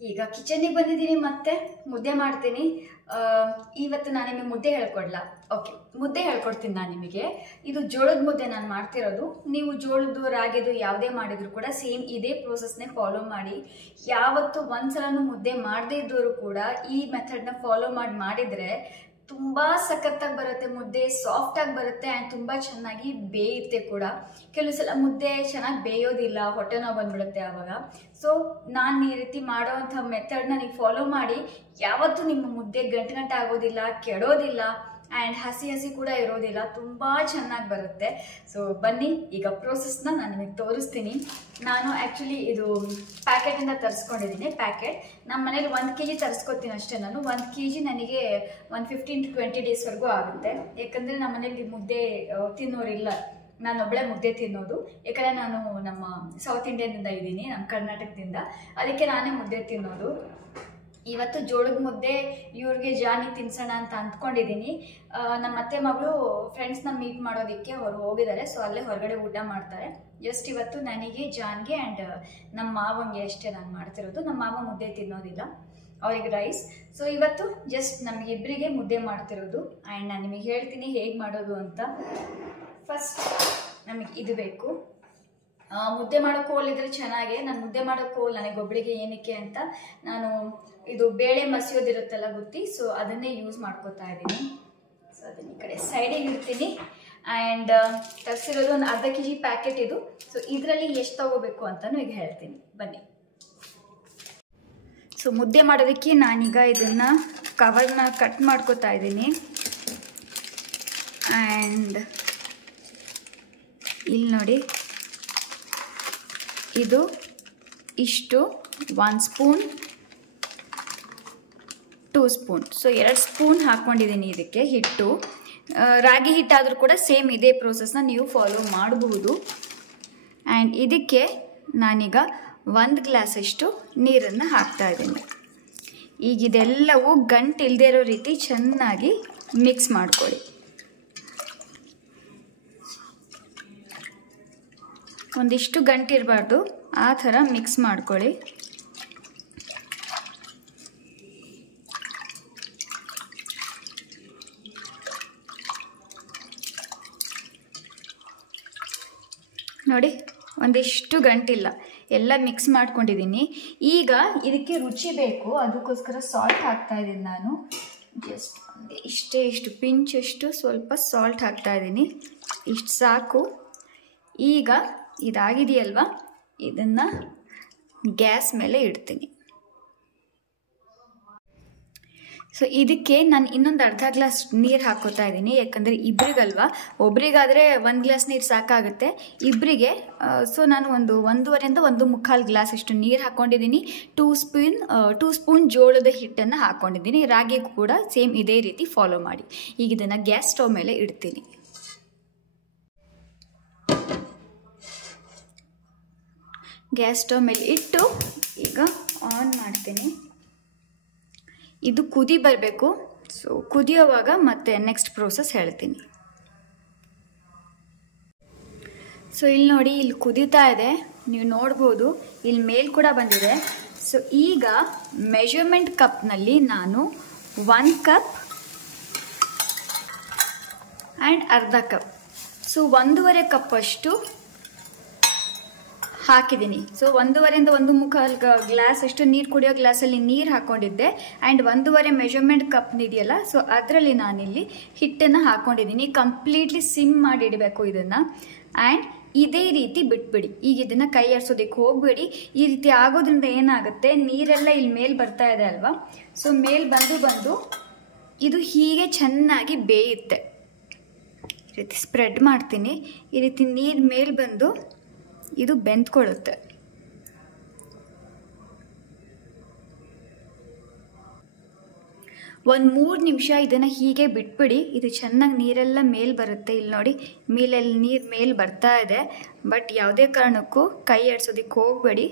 ಈಗ ಕಿಚನ್ಗೆ ಬಂದಿದ್ದೀನಿ, ಮತ್ತೆ ಮುದ್ದೆ ಮಾಡ್ತೀನಿ. ಇವತ್ತು ನಾನು ನಿಮಗೆ ಮುದ್ದೆ ಹೇಳ್ಕೊಡ್ಲಾ? ಓಕೆ, ಮುದ್ದೆ ಹೇಳ್ಕೊಡ್ತೀನಿ ನಾನು ನಿಮಗೆ. ಇದು ಜೋಳದ ಮುದ್ದೆ ನಾನು ಮಾಡ್ತಿರೋದು. ನೀವು ಜೋಳದ್ದು ರಾಗಿದು ಯಾವುದೇ ಮಾಡಿದ್ರು ಕೂಡ ಸೇಮ್ ಇದೇ ಪ್ರೋಸೆಸ್ನೇ ಫಾಲೋ ಮಾಡಿ. ಯಾವತ್ತು ಒಂದ್ಸಲನೂ ಮುದ್ದೆ ಮಾಡದೇ ಇದ್ದವರು ಕೂಡ ಈ ಮೆಥಡ್ನ ಫಾಲೋ ಮಾಡಿದ್ರೆ ತುಂಬ ಸಖತ್ತಾಗಿ ಬರುತ್ತೆ ಮುದ್ದೆ, ಸಾಫ್ಟಾಗಿ ಬರುತ್ತೆ ಆ್ಯಂಡ್ ತುಂಬ ಚೆನ್ನಾಗಿ ಬೇಯುತ್ತೆ ಕೂಡ. ಕೆಲವು ಸಲ ಮುದ್ದೆ ಚೆನ್ನಾಗಿ ಬೇಯೋದಿಲ್ಲ, ಹೊಟ್ಟೆ ನೋವು ಬಂದ್ಬಿಡುತ್ತೆ ಆವಾಗ. ಸೊ ನಾನು ಈ ರೀತಿ ಮಾಡೋವಂಥ ಮೆಥಡ್ನ ನೀವು ಫಾಲೋ ಮಾಡಿ. ಯಾವತ್ತೂ ನಿಮ್ಮ ಮುದ್ದೆ ಗಂಟು ಆಗೋದಿಲ್ಲ, ಕೆಡೋದಿಲ್ಲ ಆ್ಯಂಡ್ ಹಸಿ ಹಸಿ ಕೂಡ ಇರೋದಿಲ್ಲ, ತುಂಬ ಚೆನ್ನಾಗಿ ಬರುತ್ತೆ. ಸೊ ಬನ್ನಿ, ಈಗ ಪ್ರೋಸೆಸ್ನ ನಾನು ನಿಮಗೆ ತೋರಿಸ್ತೀನಿ. ನಾನು ಆ್ಯಕ್ಚುಲಿ ಇದು ಪ್ಯಾಕೆಟಿಂದ ತರಿಸ್ಕೊಂಡಿದ್ದೀನಿ. ಪ್ಯಾಕೆಟ್ ನಮ್ಮ ಮನೇಲಿ 1 kg ತರಿಸ್ಕೊತೀನಿ ಅಷ್ಟೇ. ನಾನು 1 kg ನನಗೆ 15 to 20 ಡೇಸ್ವರೆಗೂ ಆಗುತ್ತೆ. ಯಾಕಂದರೆ ನಮ್ಮ ಮನೇಲಿ ಮುದ್ದೆ ತಿನ್ನೋರಿಲ್ಲ, ನಾನು ಒಬ್ಬಳೇ ಮುದ್ದೆ ತಿನ್ನೋದು. ಯಾಕಂದರೆ ನಾನು ನಮ್ಮ ಸೌತ್ ಇಂಡಿಯನ್ನಿಂದ ಇದ್ದೀನಿ, ನಮ್ಮ ಕರ್ನಾಟಕದಿಂದ, ಅದಕ್ಕೆ ನಾನೇ ಮುದ್ದೆ ತಿನ್ನೋದು. ಇವತ್ತು ಜೋಳದ ಮುದ್ದೆ ಇವ್ರಿಗೆ ಜಾನಿ ತಿನ್ಸೋಣ ಅಂತ ಅಂದ್ಕೊಂಡಿದ್ದೀನಿ. ನಮ್ಮ ಅತ್ತೆ ಮಗಳು ಫ್ರೆಂಡ್ಸ್ನ ಮೀಟ್ ಮಾಡೋದಕ್ಕೆ ಅವರು ಹೋಗಿದ್ದಾರೆ. ಸೊ ಅಲ್ಲೇ ಹೊರಗಡೆ ಊಟ ಮಾಡ್ತಾರೆ. ಜಸ್ಟ್ ಇವತ್ತು ನನಗೆ, ಜಾನ್ಗೆ ಆ್ಯಂಡ್ ನಮ್ಮ ಮಾವಂಗೆ ಅಷ್ಟೇ ನಾನು ಮಾಡ್ತಿರೋದು. ನಮ್ಮ ಮಾವ ಮುದ್ದೆ ತಿನ್ನೋದಿಲ್ಲ, ಅವರಿಗೆ ರೈಸ್. ಸೊ ಇವತ್ತು ಜಸ್ಟ್ ನಮಗಿಬ್ಬರಿಗೆ ಮುದ್ದೆ ಮಾಡ್ತಿರೋದು. ಆ್ಯಂಡ್ ನಾನು ನಿಮಗೆ ಹೇಳ್ತೀನಿ ಹೇಗೆ ಮಾಡೋದು ಅಂತ. ಫಸ್ಟ್ ನಮಗೆ ಇದು ಬೇಕು. ಮುದ್ದೆ ಮಾಡೋ ಕೋಲ್ ಇದ್ರೆ ಚೆನ್ನಾಗೆ. ನಾನು ಮುದ್ದೆ ಮಾಡೋ ಕೋಲ್ ನನಗೊಬ್ಬಳಿಗೆ ಏನಕ್ಕೆ ಅಂತ ನಾನು ಇದು ಬೇಳೆ ಮಸಿಯೋದಿರುತ್ತಲ್ಲ ಗುತ್ತಿ, ಸೊ ಅದನ್ನೇ ಯೂಸ್ ಮಾಡ್ಕೋತಾ ಇದ್ದೀನಿ. ಸೊ ಅದನ್ನ ಈ ಕಡೆ ಸೈಡಿಗೆ ಇಡ್ತೀನಿ. ಆ್ಯಂಡ್ ತರಿಸಿರೋದು ಒಂದು ಅರ್ಧ kg ಪ್ಯಾಕೆಟ್ ಇದು. ಸೊ ಇದರಲ್ಲಿ ಎಷ್ಟು ತಗೋಬೇಕು ಅಂತಲೂ ಈಗ ಹೇಳ್ತೀನಿ, ಬನ್ನಿ. ಸೊ ಮುದ್ದೆ ಮಾಡೋದಕ್ಕೆ ನಾನೀಗ ಇದನ್ನು ಕವರ್ನ ಕಟ್ ಮಾಡ್ಕೋತಾ ಇದ್ದೀನಿ. ಆ್ಯಂಡ್ ಇಲ್ಲಿ ನೋಡಿ, ಇದು ಇಷ್ಟು 1 ಸ್ಪೂನ್, 2 ಸ್ಪೂನ್, ಸೊ 2 ಸ್ಪೂನ್ ಹಾಕ್ಕೊಂಡಿದ್ದೀನಿ ಇದಕ್ಕೆ ಹಿಟ್ಟು. ರಾಗಿ ಹಿಟ್ಟಾದರೂ ಕೂಡ ಸೇಮ್ ಇದೇ ಪ್ರೋಸೆಸ್ನ ನೀವು ಫಾಲೋ ಮಾಡಬಹುದು. ಆ್ಯಂಡ್ ಇದಕ್ಕೆ ನಾನೀಗ 1 ಗ್ಲಾಸಷ್ಟು ನೀರನ್ನು ಹಾಕ್ತಾ ಇದ್ದೀನಿ. ಈಗ ಇದೆಲ್ಲವೂ ಗಂಟು ಇಲ್ಲದೆ ಇರೋ ರೀತಿ ಚೆನ್ನಾಗಿ ಮಿಕ್ಸ್ ಮಾಡ್ಕೊಳ್ಳಿ. ಒಂದಿಷ್ಟು ಗಂಟಿರಬಾರ್ದು, ಆ ಥರ ಮಿಕ್ಸ್ ಮಾಡ್ಕೊಳ್ಳಿ. ನೋಡಿ, ಒಂದಿಷ್ಟು ಗಂಟಿಲ್ಲ, ಎಲ್ಲ ಮಿಕ್ಸ್ ಮಾಡ್ಕೊಂಡಿದ್ದೀನಿ. ಈಗ ಇದಕ್ಕೆ ರುಚಿ ಬೇಕು, ಅದಕ್ಕೋಸ್ಕರ ಸಾಲ್ಟ್ ಹಾಕ್ತಾ ಇದ್ದೀನಿ ನಾನು. ಜಸ್ಟ್ ಇಷ್ಟು ಪಿಂಚಷ್ಟು ಸ್ವಲ್ಪ ಸಾಲ್ಟ್ ಹಾಕ್ತಾ ಇದ್ದೀನಿ. ಇಷ್ಟು ಸಾಕು. ಈಗ ಇದಾಗಿದೆಯಲ್ವ, ಇದನ್ನು ಗ್ಯಾಸ್ ಮೇಲೆ ಇಡ್ತೀನಿ. ಸೊ ಇದಕ್ಕೆ ನಾನು ಇನ್ನೊಂದು ಅರ್ಧ ಗ್ಲಾಸ್ ನೀರು ಹಾಕೋತಾ ಇದ್ದೀನಿ. ಯಾಕಂದರೆ ಇಬ್ಬರಿಗಲ್ವ, ಒಬ್ರಿಗಾದರೆ 1 ಗ್ಲಾಸ್ ನೀರು ಸಾಕಾಗುತ್ತೆ, ಇಬ್ಬರಿಗೆ ಸೊ ನಾನು ಒಂದು 1.5 to 1.25 ಗ್ಲಾಸ್ ಅಷ್ಟು ನೀರು ಹಾಕ್ಕೊಂಡಿದ್ದೀನಿ. 2 ಸ್ಪೂನ್ ಜೋಳದ ಹಿಟ್ಟನ್ನು ಹಾಕ್ಕೊಂಡಿದ್ದೀನಿ. ರಾಗಿಗೂ ಕೂಡ ಸೇಮ್ ಇದೇ ರೀತಿ ಫಾಲೋ ಮಾಡಿ. ಈಗ ಇದನ್ನು ಗ್ಯಾಸ್ ಸ್ಟವ್ ಮೇಲೆ ಇಡ್ತೀನಿ. ಗ್ಯಾಸ್ ಸ್ಟವ್ ಮೇಲೆ ಇಟ್ಟು ಈಗ ಆನ್ ಮಾಡ್ತೀನಿ. ಇದು ಕುದಿ ಬರಬೇಕು. ಸೊ ಕುದಿಯೋವಾಗ ಮತ್ತೆ ನೆಕ್ಸ್ಟ್ ಪ್ರೋಸೆಸ್ ಹೇಳ್ತೀನಿ. ಸೊ ಇಲ್ಲಿ ನೋಡಿ, ಇಲ್ಲಿ ಕುದೀತಾ ಇದೆ, ನೀವು ನೋಡ್ಬೋದು, ಇಲ್ಲಿ ಮೇಲ್ ಕೂಡ ಬಂದಿದೆ. ಸೊ ಈಗ ಮೆಷರ್ಮೆಂಟ್ ಕಪ್ನಲ್ಲಿ ನಾನು 1 ಕಪ್ ಆ್ಯಂಡ್ ಅರ್ಧ ಕಪ್, ಸೊ 1.5 ಕಪ್ಪಷ್ಟು ಹಾಕಿದ್ದೀನಿ. ಸೊ 1.5 to 1.25 ಗ್ಲಾಸ್ ಅಷ್ಟು ನೀರು ಕುಡಿಯೋ ಗ್ಲಾಸಲ್ಲಿ ನೀರು ಹಾಕ್ಕೊಂಡಿದ್ದೆ. ಆ್ಯಂಡ್ 1.5 ಮೆಷರ್ಮೆಂಟ್ ಕಪ್ ಇದೆಯಲ್ಲ, ಸೊ ಅದರಲ್ಲಿ ನಾನಿಲ್ಲಿ ಹಿಟ್ಟನ್ನು ಹಾಕ್ಕೊಂಡಿದ್ದೀನಿ. ಕಂಪ್ಲೀಟ್ಲಿ ಸಿಮ್ ಮಾಡಿ ಇಡಬೇಕು ಇದನ್ನು. ಆ್ಯಂಡ್ ಇದೇ ರೀತಿ ಬಿಟ್ಬಿಡಿ. ಈಗ ಇದನ್ನು ಕೈ ಆಡಿಸೋದಕ್ಕೆ ಹೋಗಬೇಡಿ. ಈ ರೀತಿ ಆಗೋದ್ರಿಂದ ಏನಾಗುತ್ತೆ, ನೀರೆಲ್ಲ ಇಲ್ಲಿ ಮೇಲೆ ಬರ್ತಾ ಇದೆ ಅಲ್ವಾ, ಸೊ ಮೇಲೆ ಬಂದು ಇದು ಹೀಗೆ ಚೆನ್ನಾಗಿ ಬೇಯುತ್ತೆ. ಈ ರೀತಿ ಸ್ಪ್ರೆಡ್ ಮಾಡ್ತೀನಿ. ಈ ರೀತಿ ನೀರು ಮೇಲೆ ಬಂದು ಇದು ಬೆಂದ್ಕೊಳ್ಳುತ್ತೆ. ಒಂದು 3 ನಿಮಿಷ ಇದನ್ನು ಹೀಗೆ ಬಿಟ್ಬಿಡಿ. ಇದು ಚೆನ್ನಾಗಿ ನೀರೆಲ್ಲ ಮೇಲೆ ಬರುತ್ತೆ. ಇಲ್ಲಿ ನೋಡಿ, ನೀರು ಮೇಲೆ ಬರ್ತಾ ಇದೆ. ಬಟ್ ಯಾವುದೇ ಕಾರಣಕ್ಕೂ ಕೈ ಆಡಿಸೋದಕ್ಕೆ ಹೋಗಬೇಡಿ.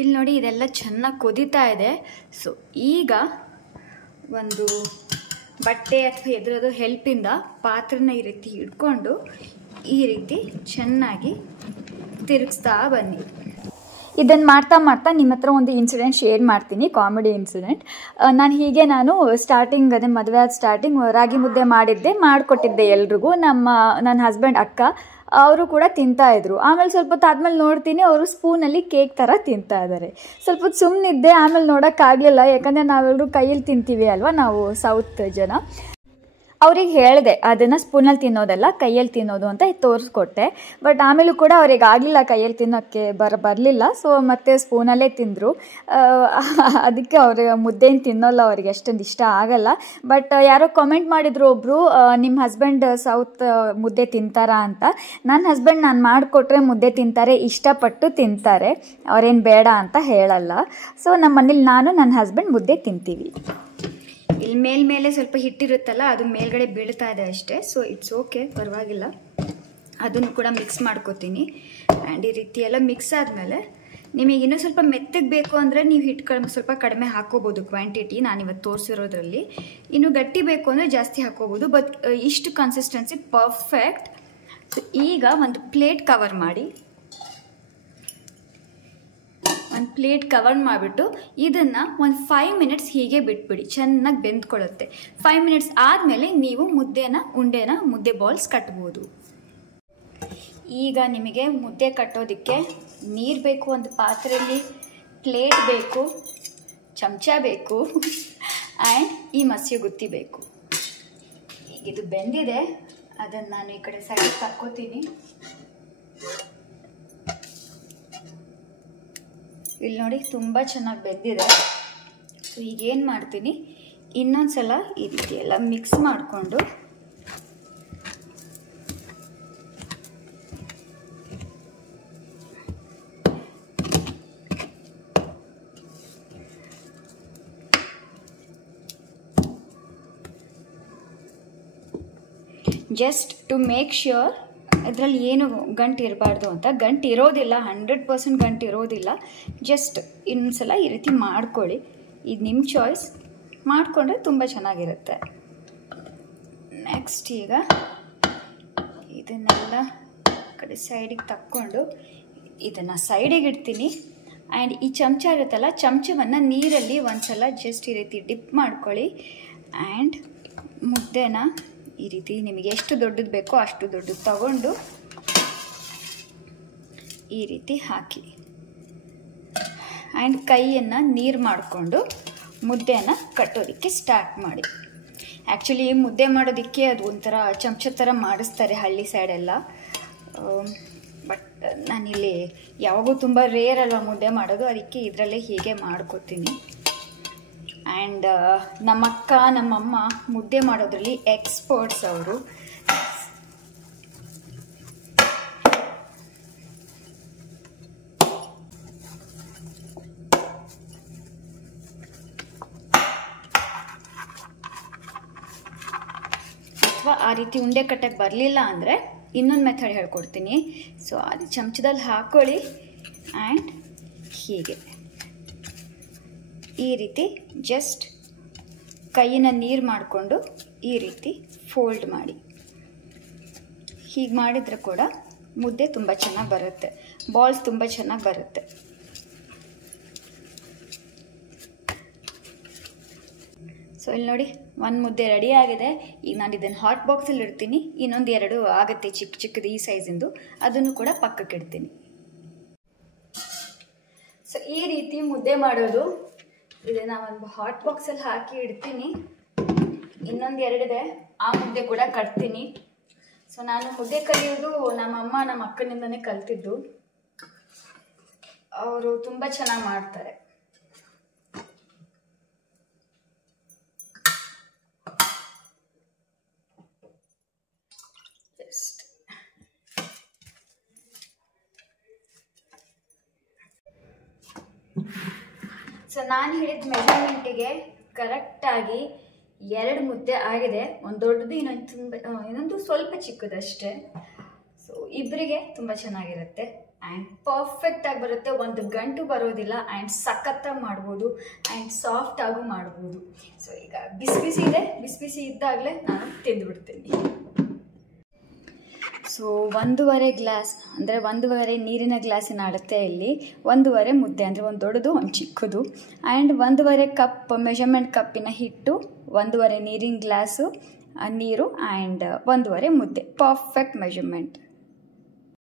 ಇಲ್ಲಿ ನೋಡಿ, ಇದೆಲ್ಲ ಚೆನ್ನಾಗಿ ಕುದೀತಾ ಇದೆ. ಸೊ ಈಗ ಒಂದು ಬಟ್ಟೆ ಅಥವಾ ಎದುರದು ಹೆಲ್ಪಿಂದ ಪಾತ್ರನ ಈ ರೀತಿ ಹಿಡ್ಕೊಂಡು ಈ ರೀತಿ ಚೆನ್ನಾಗಿ ತಿರುಗಿಸ್ತಾ ಬನ್ನಿ. ಇದನ್ನು ಮಾಡ್ತಾ ಮಾಡ್ತಾ ನಿಮ್ಮ ಹತ್ರ ಒಂದು ಇನ್ಸಿಡೆಂಟ್ ಶೇರ್ ಮಾಡ್ತೀನಿ, ಕಾಮಿಡಿ ಇನ್ಸಿಡೆಂಟ್. ನಾನು ಸ್ಟಾರ್ಟಿಂಗ್ ಅದೇ ಮದುವೆ ಆದ ಸ್ಟಾರ್ಟಿಂಗ್ ರಾಗಿ ಮುದ್ದೆ ಮಾಡಿಕೊಟ್ಟಿದ್ದೆ ಎಲ್ರಿಗೂ. ನನ್ನ ಹಸ್ಬೆಂಡ್ ಅಕ್ಕ ಅವರು ಕೂಡ ತಿಂತಾಯಿದ್ರು. ಆಮೇಲೆ ಸ್ವಲ್ಪ ಹೊತ್ತು ಆದಮೇಲೆ ನೋಡ್ತೀನಿ ಅವರು ಸ್ಪೂನಲ್ಲಿ ಕೇಕ್ ಥರ ತಿಂತಾ ಇದ್ದಾರೆ. ಸ್ವಲ್ಪ ಹೊತ್ತು ಸುಮ್ಮನಿದ್ದೆ, ಆಮೇಲೆ ನೋಡೋಕ್ಕಾಗಲಿಲ್ಲ, ಯಾಕಂದರೆ ನಾವೆಲ್ಲರೂ ಕೈಯಲ್ಲಿ ತಿಂತೀವಿ ಅಲ್ವಾ, ನಾವು ಸೌತ್ ಜನ. ಅವ್ರಿಗೆ ಹೇಳಿದೆ ಅದನ್ನು ಸ್ಪೂನಲ್ಲಿ ತಿನ್ನೋದಲ್ಲ ಕೈಯಲ್ಲಿ ತಿನ್ನೋದು ಅಂತ ತೋರಿಸ್ಕೊಟ್ಟೆ. ಬಟ್ ಆಮೇಲೂ ಕೂಡ ಅವ್ರಿಗೆ ಆಗಲಿಲ್ಲ, ಕೈಯಲ್ಲಿ ತಿನ್ನೋಕ್ಕೆ ಬರಲಿಲ್ಲ. ಸೊ ಮತ್ತೆ ಸ್ಪೂನಲ್ಲೇ ತಿಂದರು. ಅದಕ್ಕೆ ಅವ್ರಿಗೆ ಮುದ್ದೆಯನ್ನು ತಿನ್ನೋಲ್ಲ, ಅವ್ರಿಗೆ ಅಷ್ಟೊಂದು ಇಷ್ಟ ಆಗಲ್ಲ. ಬಟ್ ಯಾರೋ ಕಾಮೆಂಟ್ ಮಾಡಿದ್ರು ಒಬ್ಬರು, ನಿಮ್ಮ ಹಸ್ಬೆಂಡ್ ಸೌತ್ ಮುದ್ದೆ ತಿಂತಾರಾ ಅಂತ. ನನ್ನ ಹಸ್ಬೆಂಡ್ ನಾನು ಮಾಡಿಕೊಟ್ರೆ ಮುದ್ದೆ ತಿಂತಾರೆ, ಇಷ್ಟಪಟ್ಟು ತಿಂತಾರೆ, ಅವ್ರೇನು ಬೇಡ ಅಂತ ಹೇಳಲ್ಲ. ಸೊ ನಮ್ಮ ಮನೇಲಿ ನಾನು ನನ್ನ ಹಸ್ಬೆಂಡ್ ಮುದ್ದೆ ತಿಂತೀವಿ. ಇಲ್ಲಿ ಮೇಲೆ ಸ್ವಲ್ಪ ಹಿಟ್ಟಿರುತ್ತಲ್ಲ, ಅದು ಮೇಲ್ಗಡೆ ಬೀಳ್ತಾ ಇದೆ ಅಷ್ಟೇ. ಸೊ ಇಟ್ಸ್ ಓಕೆ, ಪರವಾಗಿಲ್ಲ. ಅದನ್ನು ಕೂಡ ಮಿಕ್ಸ್ ಮಾಡ್ಕೋತೀನಿ. ಆ್ಯಂಡ್ ಈ ರೀತಿ ಎಲ್ಲ ಮಿಕ್ಸ್ ಆದಮೇಲೆ ನಿಮಗೆ ಇನ್ನೂ ಸ್ವಲ್ಪ ಮೆತ್ತಗೆ ಬೇಕು ಅಂದರೆ ನೀವು ಹಿಟ್ಟು ಸ್ವಲ್ಪ ಕಡಿಮೆ ಹಾಕ್ಕೋಬೋದು ಕ್ವಾಂಟಿಟಿ, ನಾನಿವತ್ತು ತೋರಿಸಿರೋದ್ರಲ್ಲಿ. ಇನ್ನು ಗಟ್ಟಿ ಬೇಕು ಅಂದರೆ ಜಾಸ್ತಿ ಹಾಕ್ಕೋಬೋದು. ಬಟ್ ಇಷ್ಟು ಕನ್ಸಿಸ್ಟೆನ್ಸಿ ಪರ್ಫೆಕ್ಟ್. ಸೊ ಈಗ ಒಂದು ಪ್ಲೇಟ್ ಕವರ್ ಮಾಡಿಬಿಟ್ಟು ಇದನ್ನು ಒಂದು 5 ಮಿನಿಟ್ಸ್ ಹೀಗೆ ಬಿಟ್ಬಿಡಿ, ಚೆನ್ನಾಗಿ ಬೆಂದ್ಕೊಳ್ಳುತ್ತೆ. 5 ಮಿನಿಟ್ಸ್ ಆದಮೇಲೆ ನೀವು ಮುದ್ದೆ ಬಾಲ್ಸ್ ಕಟ್ಬೋದು. ಈಗ ನಿಮಗೆ ಮುದ್ದೆ ಕಟ್ಟೋದಕ್ಕೆ ನೀರು ಬೇಕು, ಒಂದು ಪಾತ್ರೆಯಲ್ಲಿ ಪ್ಲೇಟ್ ಬೇಕು, ಚಮಚ ಬೇಕು, ಆ್ಯಂಡ್ ಈ ಮಸಿಗುತ್ತಿ ಬೇಕು. ಈಗ ಇದು ಬೆಂದಿದೆ, ಅದನ್ನು ನಾನು ಈ ಕಡೆ ಸೈಡ್ ತಕ್ಕೋತೀನಿ. ಇಲ್ಲಿ ನೋಡಿ ತುಂಬ ಚೆನ್ನಾಗಿ ಬೆಂದಿದೆ. ಸೊ ಈಗ ಏನು ಮಾಡ್ತೀನಿ, ಇನ್ನೊಂದು ಸಲ ಈ ರೀತಿ ಎಲ್ಲ ಮಿಕ್ಸ್ ಮಾಡಿಕೊಂಡು ಜಸ್ಟ್ ಟು ಮೇಕ್ ಶ್ಯೂರ್ ಇದರಲ್ಲಿ ಏನು ಗಂಟು ಇರಬಾರ್ದು ಅಂತ. ಗಂಟು ಇರೋದಿಲ್ಲ, 100% ಗಂಟು ಇರೋದಿಲ್ಲ. ಜಸ್ಟ್ ಇನ್ನೊಂದ್ಸಲ ಈ ರೀತಿ ಮಾಡ್ಕೊಳ್ಳಿ. ಇದು ನಿಮ್ಮ ಚಾಯ್ಸ್, ಮಾಡಿಕೊಂಡ್ರೆ ತುಂಬ ಚೆನ್ನಾಗಿರುತ್ತೆ. ನೆಕ್ಸ್ಟ್ ಈಗ ಇದನ್ನೆಲ್ಲ ಕಡೆ ಸೈಡಿಗೆ ತಕ್ಕೊಂಡು ಇದನ್ನು ಸೈಡಿಗೆ ಇಡ್ತೀನಿ. ಆ್ಯಂಡ್ ಈ ಚಮಚ ಇರುತ್ತಲ್ಲ, ಚಮಚವನ್ನು ನೀರಲ್ಲಿ ಒಂದ್ಸಲ ಜಸ್ಟ್ ಈ ರೀತಿ ಡಿಪ್ ಮಾಡ್ಕೊಳ್ಳಿ. ಆ್ಯಂಡ್ ಮುದ್ದೆನ ಈ ರೀತಿ ನಿಮಗೆ ಎಷ್ಟು ದೊಡ್ಡದು ಬೇಕೋ ಅಷ್ಟು ದೊಡ್ಡದು ತಗೊಂಡು ಈ ರೀತಿ ಹಾಕಿ. ಆ್ಯಂಡ್ ಕೈಯನ್ನು ನೀರು ಮಾಡಿಕೊಂಡು ಮುದ್ದೆನ ಕಟ್ಟೋದಕ್ಕೆ ಸ್ಟಾರ್ಟ್ ಮಾಡಿ. ಆ್ಯಕ್ಚುಲಿ ಮುದ್ದೆ ಮಾಡೋದಕ್ಕೆ ಅದು ಒಂಥರ ಚಮಚದ ಥರ ಮಾಡಿಸ್ತಾರೆ ಹಳ್ಳಿ ಸೈಡೆಲ್ಲ. ಬಟ್ ನಾನಿಲ್ಲಿ ಯಾವಾಗೂ ತುಂಬ ರೇರ್ ಅಲ್ವಾ ಮುದ್ದೆ ಮಾಡೋದು, ಅದಕ್ಕೆ ಇದರಲ್ಲೇ ಹೀಗೆ ಮಾಡ್ಕೋತೀನಿ. ಆ್ಯಂಡ್ ನಮ್ಮ ಅಕ್ಕ ನಮ್ಮಮ್ಮ ಮುದ್ದೆ ಮಾಡೋದ್ರಲ್ಲಿ ಎಕ್ಸ್ಪರ್ಟ್ಸ್ ಅವರು. ಅಥವಾ ಆ ರೀತಿ ಉಂಡೆ ಕಟ್ಟಕ್ಕೆ ಬರಲಿಲ್ಲ ಅಂದರೆ ಇನ್ನೊಂದು ಮೆಥಡ್ ಹೇಳ್ಕೊಡ್ತೀನಿ. ಸೊ ಅದು ಚಮಚದಲ್ಲಿ ಹಾಕ್ಕೊಳ್ಳಿ ಆ್ಯಂಡ್ ಹೀಗೆ ಈ ರೀತಿ ಜಸ್ಟ್ ಕೈಯನ್ನು ನೀರು ಮಾಡಿಕೊಂಡು ಈ ರೀತಿ ಫೋಲ್ಡ್ ಮಾಡಿ. ಹೀಗೆ ಮಾಡಿದರೆ ಕೂಡ ಮುದ್ದೆ ತುಂಬ ಚೆನ್ನಾಗಿ ಬರುತ್ತೆ, ಬಾಲ್ಸ್ ತುಂಬ ಚೆನ್ನಾಗಿ ಬರುತ್ತೆ. ಸೊ ಇಲ್ಲಿ ನೋಡಿ, ಒಂದು ಮುದ್ದೆ ರೆಡಿ ಆಗಿದೆ. ಈಗ ನಾನು ಇದನ್ನು ಹಾಟ್ ಬಾಕ್ಸಲ್ಲಿ ಇಡ್ತೀನಿ. ಇನ್ನೊಂದು 2 ಆಗುತ್ತೆ ಚಿಕ್ಕದು ಈ ಸೈಜಿಂದು, ಅದನ್ನು ಕೂಡ ಪಕ್ಕಕ್ಕೆ ಇಡ್ತೀನಿ. ಸೊ ಈ ರೀತಿ ಮುದ್ದೆ ಮಾಡೋದು. ಇದನ್ನು ಒಂದು ಹಾಟ್ ಬಾಕ್ಸಲ್ಲಿ ಹಾಕಿ ಇಡ್ತೀನಿ. ಇನ್ನೊಂದು 2 ಇದೆ, ಆ ಮುದ್ದೆ ಕೂಡ ಕಟ್ತೀನಿ. ಸೊ ನಾನು ಮುದ್ದೆ ಕಲಿಯೋದು ನಮ್ಮಮ್ಮ ನಮ್ಮ ಅಕ್ಕನಿಂದನೇ ಕಲ್ತಿದ್ದು. ಅವರು ತುಂಬ ಚೆನ್ನಾಗಿ ಮಾಡ್ತಾರೆ. ಸೊ ನಾನು ಹೇಳಿದ ಮೆಜರ್ಮೆಂಟಿಗೆ ಕರೆಕ್ಟಾಗಿ 2 ಮುದ್ದೆ ಆಗಿದೆ. ಒಂದು ದೊಡ್ಡದು, ಇನ್ನೊಂದು ಸ್ವಲ್ಪ ಚಿಕ್ಕದಷ್ಟೇ. ಸೊ ಇಬ್ಬರಿಗೆ ತುಂಬ ಚೆನ್ನಾಗಿರುತ್ತೆ. ಆ್ಯಂಡ್ ಪರ್ಫೆಕ್ಟಾಗಿ ಬರುತ್ತೆ, ಒಂದು ಗಂಟು ಬರೋದಿಲ್ಲ ಆ್ಯಂಡ್ ಸಖತ್ತಾಗಿ ಮಾಡ್ಬೋದು ಆ್ಯಂಡ್ ಸಾಫ್ಟಾಗೂ ಮಾಡ್ಬೋದು. ಸೊ ಈಗ ಬಿಸಿ ಬಿಸಿ ಇದೆ, ಬಿಸಿ ಬಿಸಿ ಇದ್ದಾಗಲೇ ನಾನು ತಿಂದುಬಿಡ್ತೀನಿ. ಸೊ 1.5 ಗ್ಲಾಸ್ ಅಂದರೆ 1.5 ನೀರಿನ ಗ್ಲಾಸಿನ ಅಳತೆಯಲ್ಲಿ 1.5 ಮುದ್ದೆ, ಅಂದರೆ ಒಂದು ದೊಡ್ಡದು ಒಂದು ಚಿಕ್ಕದು, ಆ್ಯಂಡ್ 1.5 ಕಪ್ ಮೆಷರ್ಮೆಂಟ್ ಕಪ್ಪಿನ ಹಿಟ್ಟು, 1.5 ನೀರಿನ ಗ್ಲಾಸು ನೀರು ಆ್ಯಂಡ್ 1.5 ಮುದ್ದೆ, ಪರ್ಫೆಕ್ಟ್ ಮೆಷರ್ಮೆಂಟ್.